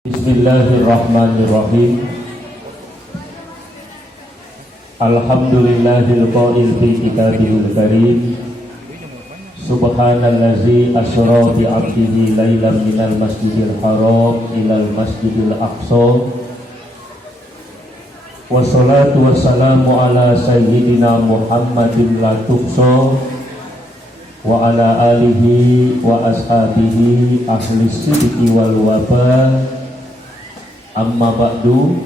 Bismillahirrahmanirrahim. Alhamdulillahil qail fi kitabihil karim. Subhanallazi asra bi 'abdihi lailan minal masjidil haram ilal masjidil aqsa. Wassalatu wassalamu ala sayyidina Muhammadin la tuhsa wa ala alihi wa ashabihi ahli sidqi wal waba. Amma ba'du,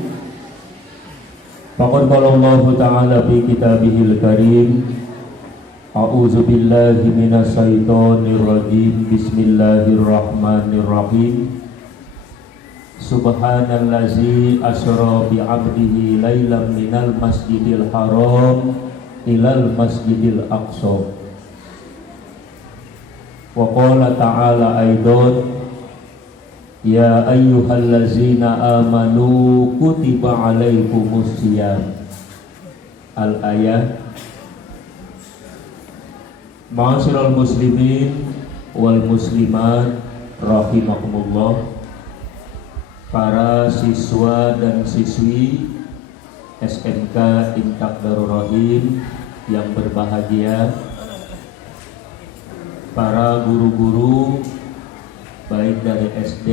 faqad qala Allah Ta'ala fi kitabihil karim. A'udzu billahi minasy syaithanir rajim. Bismillahirrahmanirrahim. Subhanallazi asra bi 'abdihi lailan minal masjidil haram ilal masjidil aqsa. Wa qala ta'ala aidan, ya ayyuhallazina amanu kutiba alaikumus syiyam. Al-ayah. Ma'asyiral muslimin wal muslimat rahimakumullah. Para siswa dan siswi SMK Imtak Darur Rahim yang berbahagia, para guru-guru baik dari SD,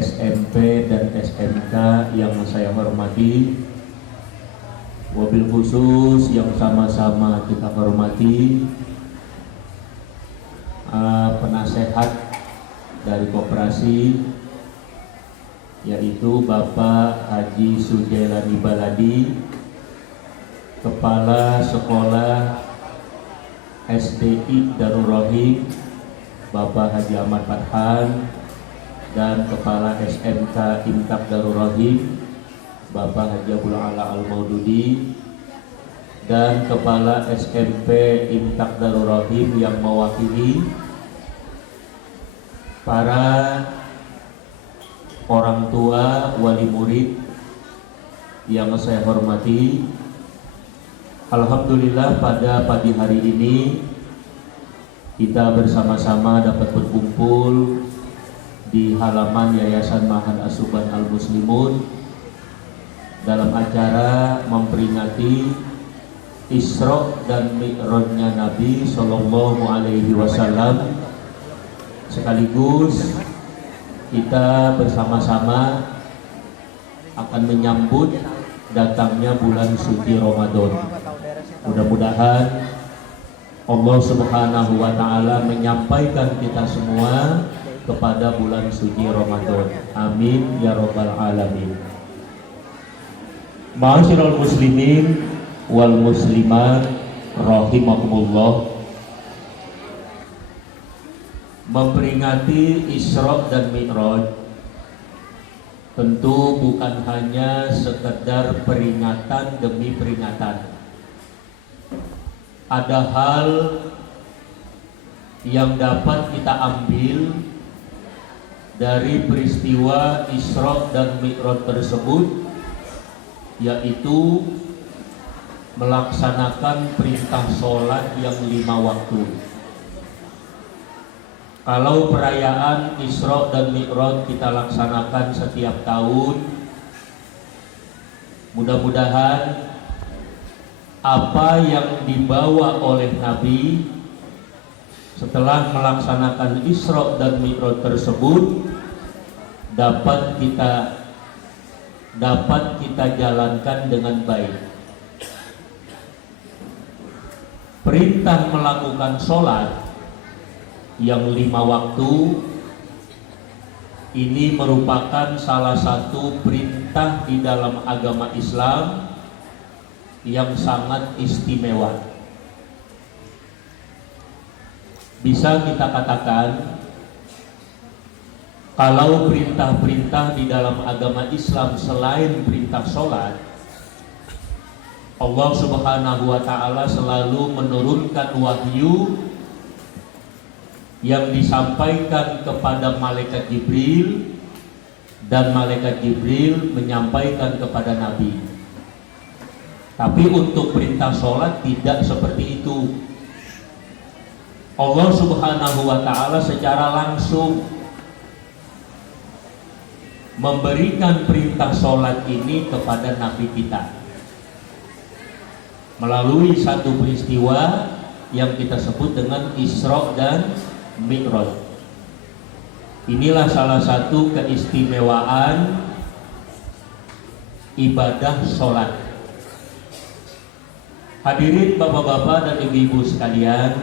SMP, dan SMK yang saya hormati, wabil khusus yang sama-sama kita hormati penasehat dari koperasi, yaitu Bapak Haji Sujailani Baladi, Kepala Sekolah SDI Darur Rahim Bapak Haji Ahmad Farhan, dan Kepala SMK Imtak Darur Rahim Bapak Haji Abdul Ala Al-Maududi, dan Kepala SMP Imtak Darur Rahim yang mewakili para orang tua wali murid yang saya hormati. Alhamdulillah pada pagi hari ini kita bersama-sama dapat berkumpul di halaman Yayasan Ma'had Asuban Al-Muslimun dalam acara memperingati Isra dan Mi'rajnya Nabi Sallallahu Alaihi Wasallam. Sekaligus kita bersama-sama akan menyambut datangnya bulan suci Ramadan. Mudah-mudahan Allah Subhanahu wa Ta'ala menyampaikan kita semua kepada bulan suci Ramadan. Amin ya rabbal alamin. Ma'asyiral muslimin wal muslimat rahimakumullah. Memperingati Isra dan Mi'raj tentu bukan hanya sekedar peringatan demi peringatan. Ada hal yang dapat kita ambil dari peristiwa Isra dan Mi'raj tersebut, yaitu melaksanakan perintah sholat yang 5 waktu. Kalau perayaan Isra dan Mi'raj kita laksanakan setiap tahun, mudah-mudahan apa yang dibawa oleh Nabi setelah melaksanakan Isra dan Mi'raj tersebut dapat kita jalankan dengan baik. Perintah melakukan sholat yang 5 waktu ini merupakan salah satu perintah di dalam agama Islam yang sangat istimewa. Bisa kita katakan, kalau perintah-perintah di dalam agama Islam selain perintah sholat, Allah Subhanahu wa Ta'ala selalu menurunkan wahyu yang disampaikan kepada malaikat Jibril, dan malaikat Jibril menyampaikan kepada Nabi. Tapi untuk perintah sholat tidak seperti itu. Allah Subhanahu wa Ta'ala secara langsung memberikan perintah sholat ini kepada Nabi kita melalui satu peristiwa yang kita sebut dengan Isra dan Mi'raj. Inilah salah satu keistimewaan ibadah sholat. Hadirin bapak-bapak dan ibu-ibu sekalian,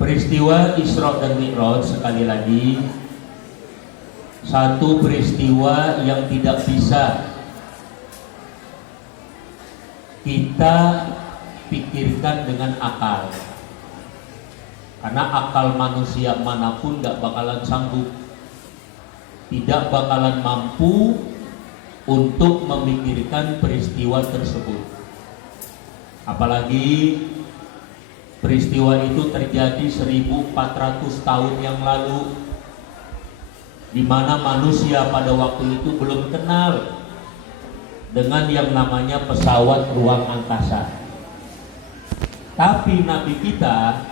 peristiwa Isra dan Mi'raj sekali lagi satu peristiwa yang tidak bisa kita pikirkan dengan akal, karena akal manusia manapun gak bakalan sanggup, tidak bakalan mampu untuk memikirkan peristiwa tersebut. Apalagi peristiwa itu terjadi 1400 tahun yang lalu, di mana manusia pada waktu itu belum kenal dengan yang namanya pesawat ruang angkasa. Tapi Nabi kita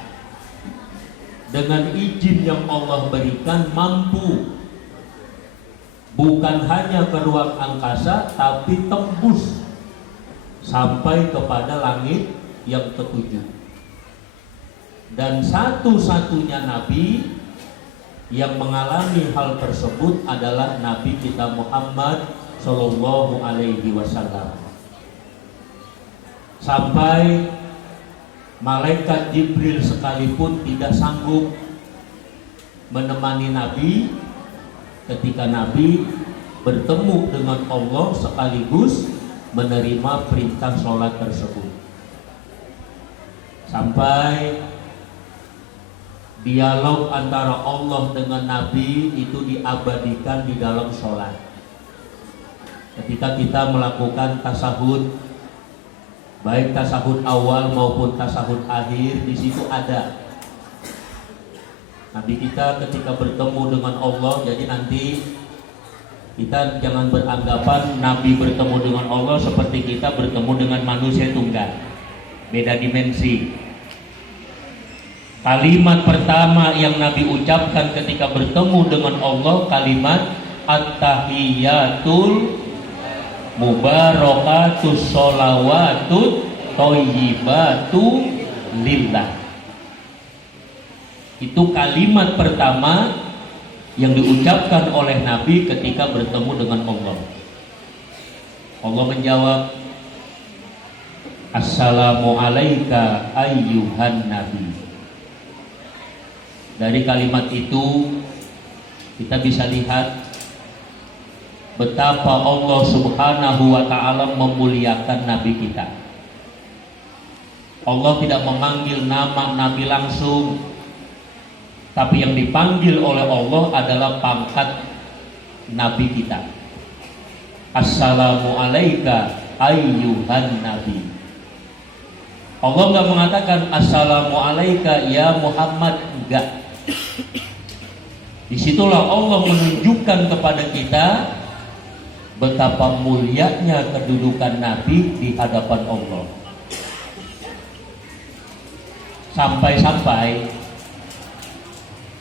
dengan izin yang Allah berikan mampu bukan hanya ke ruang angkasa, tapi tembus sampai kepada langit yang ketujuh. Dan satu-satunya Nabi yang mengalami hal tersebut adalah Nabi kita Muhammad Sallallahu Alaihi Wasallam. Sampai malaikat Jibril sekalipun tidak sanggup menemani Nabi ketika Nabi bertemu dengan Allah sekaligus menerima perintah sholat tersebut. Sampai dialog antara Allah dengan Nabi itu diabadikan di dalam sholat. Ketika kita melakukan tasahud, baik tasahud awal maupun tasahud akhir, di situ ada Nabi kita ketika bertemu dengan Allah. Jadi nanti kita jangan beranggapan Nabi bertemu dengan Allah seperti kita bertemu dengan manusia tunggal, beda dimensi. Kalimat pertama yang Nabi ucapkan ketika bertemu dengan Allah kalimat At-Tahiyatul Mubarakatus Sholawatut Thayyibatu Lillah. Itu kalimat pertama yang diucapkan oleh Nabi ketika bertemu dengan Allah. Allah menjawab, Assalamu alayka ayyuhan nabi. Dari kalimat itu kita bisa lihat betapa Allah Subhanahu wa ta'ala memuliakan Nabi kita. Allah tidak memanggil nama Nabi langsung, tapi yang dipanggil oleh Allah adalah pangkat Nabi kita. Assalamu alayka ayyuhan nabi. Allah enggak mengatakan Assalamu alayka ya Muhammad, enggak. Disitulah Allah menunjukkan kepada kita betapa mulianya kedudukan Nabi di hadapan Allah. Sampai-sampai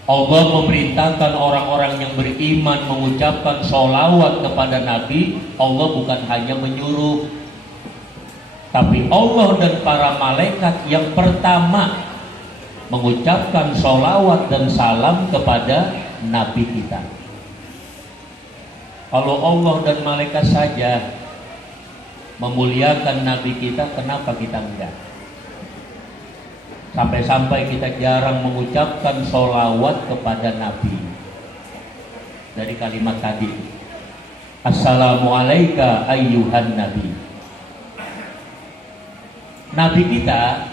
Allah memerintahkan orang-orang yang beriman mengucapkan sholawat kepada Nabi. Allah bukan hanya menyuruh, tapi Allah dan para malaikat yang pertama mengucapkan sholawat dan salam kepada Nabi kita. Kalau Allah dan malaikat saja memuliakan Nabi kita, kenapa kita enggak? Sampai-sampai kita jarang mengucapkan sholawat kepada Nabi. Dari kalimat tadi, Assalamu alayka ayyuhan nabi. Nabi kita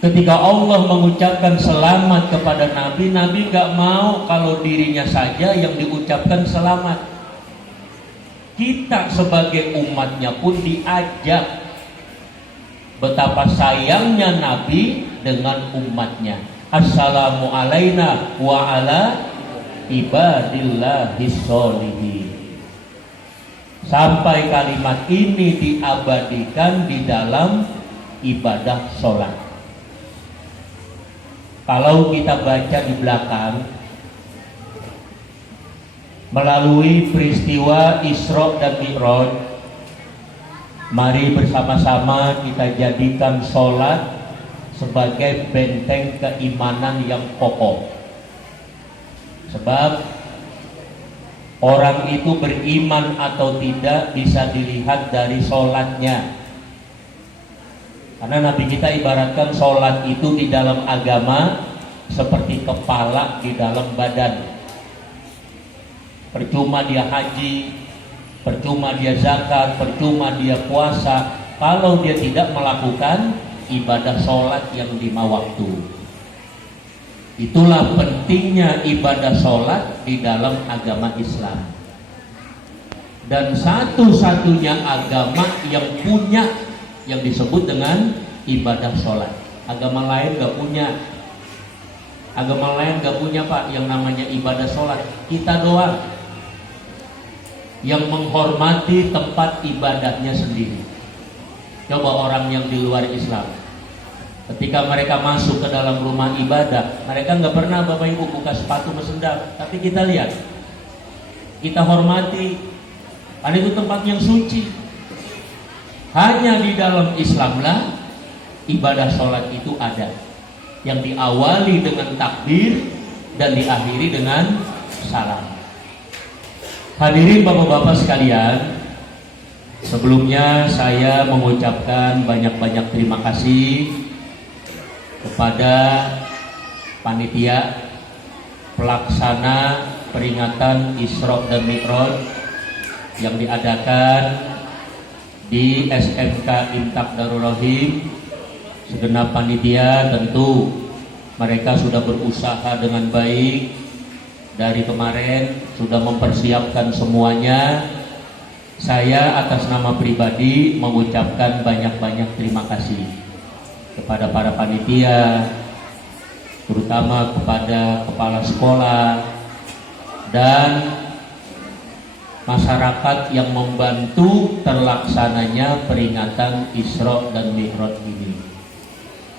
ketika Allah mengucapkan selamat kepada Nabi, Nabi gak mau kalau dirinya saja yang diucapkan selamat. Kita sebagai umatnya pun diajak betapa sayangnya Nabi dengan umatnya. Assalamu alayna wa ala ibadillahis sholihin. Sampai kalimat ini diabadikan di dalam ibadah sholat. Kalau kita baca di belakang, melalui peristiwa Isra dan Mi'raj, mari bersama-sama kita jadikan sholat sebagai benteng keimanan yang kokoh. Sebab orang itu beriman atau tidak bisa dilihat dari sholatnya. Karena Nabi kita ibaratkan sholat itu di dalam agama seperti kepala di dalam badan. Percuma dia haji, percuma dia zakat, percuma dia puasa, kalau dia tidak melakukan ibadah sholat yang 5 waktu. Itulah pentingnya ibadah sholat di dalam agama Islam. Dan satu-satunya agama yang punya yang disebut dengan ibadah sholat. Agama lain gak punya. Agama lain gak punya, Pak, yang namanya ibadah sholat. Kita doang yang menghormati tempat ibadahnya sendiri. Coba orang yang di luar Islam, ketika mereka masuk ke dalam rumah ibadah, mereka nggak pernah Bapak Ibu buka sepatu bersendal. Tapi kita lihat, kita hormati, karena itu tempat yang suci. Hanya di dalam Islamlah ibadah sholat itu ada, yang diawali dengan takbir dan diakhiri dengan salam. Hadirin Bapak-bapak sekalian, sebelumnya saya mengucapkan banyak-banyak terima kasih kepada panitia pelaksana peringatan Isra dan Mi'raj yang diadakan di SMK Imtak Darul Rahim. Segenap panitia tentu mereka sudah berusaha dengan baik. Dari kemarin sudah mempersiapkan semuanya. Saya atas nama pribadi mengucapkan banyak-banyak terima kasih kepada para panitia, terutama kepada kepala sekolah dan masyarakat yang membantu terlaksananya peringatan Isra dan Mi'raj ini.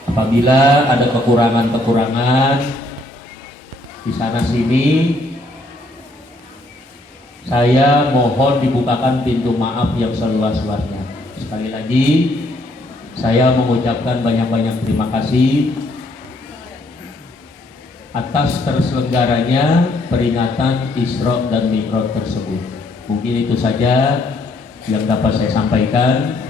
Apabila ada kekurangan-kekurangan di sana sini, saya mohon dibukakan pintu maaf yang seluas-luasnya. Sekali lagi saya mengucapkan banyak-banyak terima kasih atas terselenggaranya peringatan Isra dan Mi'raj tersebut. Mungkin itu saja yang dapat saya sampaikan.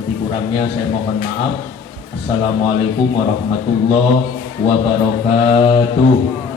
Lebih kurangnya saya mohon maaf. Assalamualaikum warahmatullahi wabarakatuh.